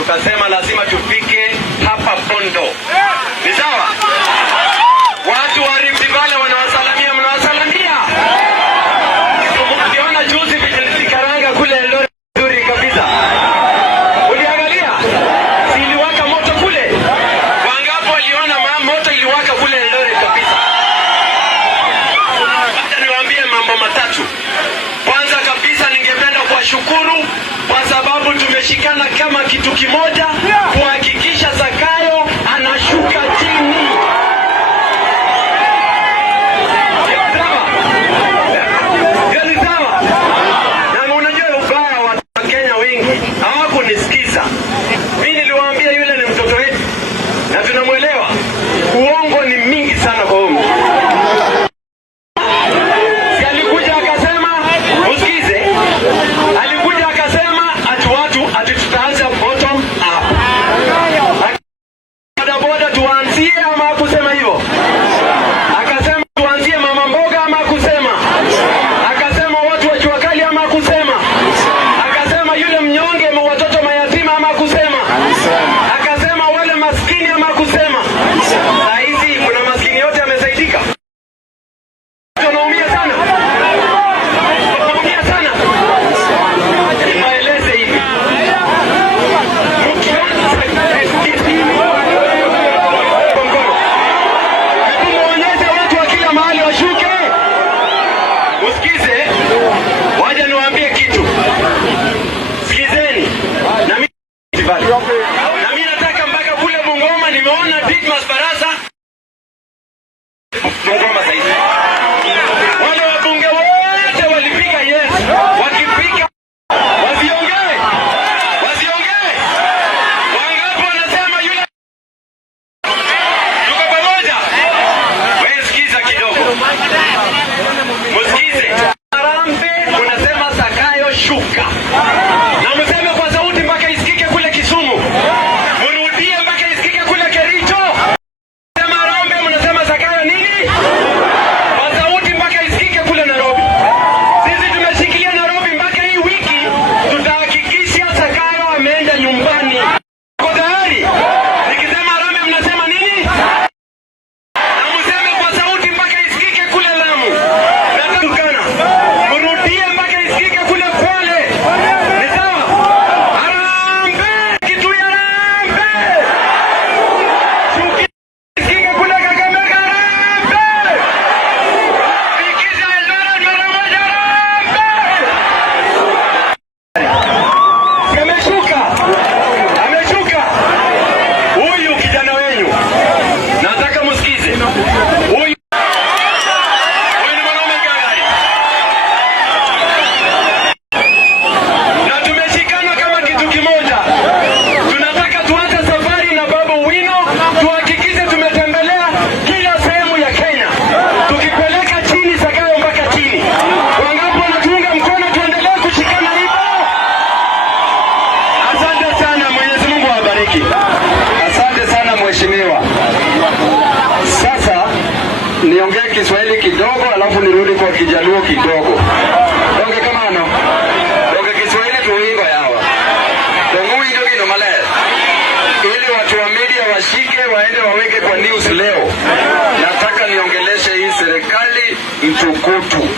tukasema lazima tufike hapa Bondo. Ni sawa? Watu wa Rift Valley wanawasalamia, mnawasalamia. Uliona juzi vijana kule Eldoret nzuri kabisa. Uliangalia? Si iliwaka moto kule? Wangapo waliona moto iliwaka kule Eldoret kabisa. Hata niwaambie mambo matatu. Kwanza kabisa ningependa kuwashukuru kwa sababu tumeshikana kama kitu kimoja kuhakikisha Zakayo anashuka chini. Na unajua ubaya wa Kenya wengi hawakunisikiza. Mimi niliwaambia yule ni mtoto wetu na tunamwelewa. Uongo ni mingi sana kwa huyu. Si alikuja akasema, usikize. Alikuja akasema ati tutaanza bottom up. Boda tuanzie ama hakusema hivyo? Akasema tuanzie mama mboga ama hakusema? Akasema watu wa jua kali ama hakusema? Akasema yule mnyonge watoto mayatima ama hakusema? Akasema wale maskini ama hakusema? Saa hizi kuna maskini yote amesaidika. Tunaumia sana. Tunaumia sana. Maeleze hivi. Muonyeshe watu wa kila mahali washuke. Usikize. Waje niwaambie kitu. Sikizeni. Na mimi nataka mpaka kule Bungoma nimeona Didmas Barasa. Bungoma sasa hivi. Wale wabunge wote walipiga yes. Wakipiga wasiongee. Wasiongee. Wangapo wanasema yule tuko pamoja. Wewe sikiza kidogo. Msikize. Harambe unasema Zakayo shuka. Na mseme kwa sauti mpaka isikike kule Kisumu. Mrudie mpaka isikike kule Kericho. Sema Harambe mnasema Zakayo nini? Kwa sauti mpaka isikike kule Nairobi. Sisi tumeshikilia Nairobi mpaka hii wiki tutahakikisha Zakayo ameenda nyumbani. Kwa tayari? Nikisema Harambe mnasema nini? Na mseme kwa sauti mpaka isikike kule Lamu. Natukana. Mrudie mpaka isikike kule Kwale. Ni sawa? Harambe! Kitu ya Harambe! Shuki isikike kule Kakamega Harambe! Fikisha Eldoret mara moja Harambe! Ameshuka! Ameshuka! Huyu kijana wenyu. Nataka msikize. Huyu ni mwanaume gani? Na tumeshikana kama kitu kimoja. Tunataka tuanze safari na Babu Wino, tuhakikishe tumetembelea kila sehemu ya Kenya. Tukipeleka chini Zakayo mpaka chini. Wangapo wanatuunga mkono tuendelee kushikana hivyo? Asante sana, Mwenyezi Mungu awabariki. Asante sana mheshimiwa. Sasa niongee Kiswahili kidogo alafu nirudi kwa Kijaluo kidogo. Donge kama no. Donge Kiswahili tuingo yawa. Dongo ndio kino male. Ili watu wa media washike waende waweke kwa news leo. Nataka niongeleshe hii serikali mtukutu.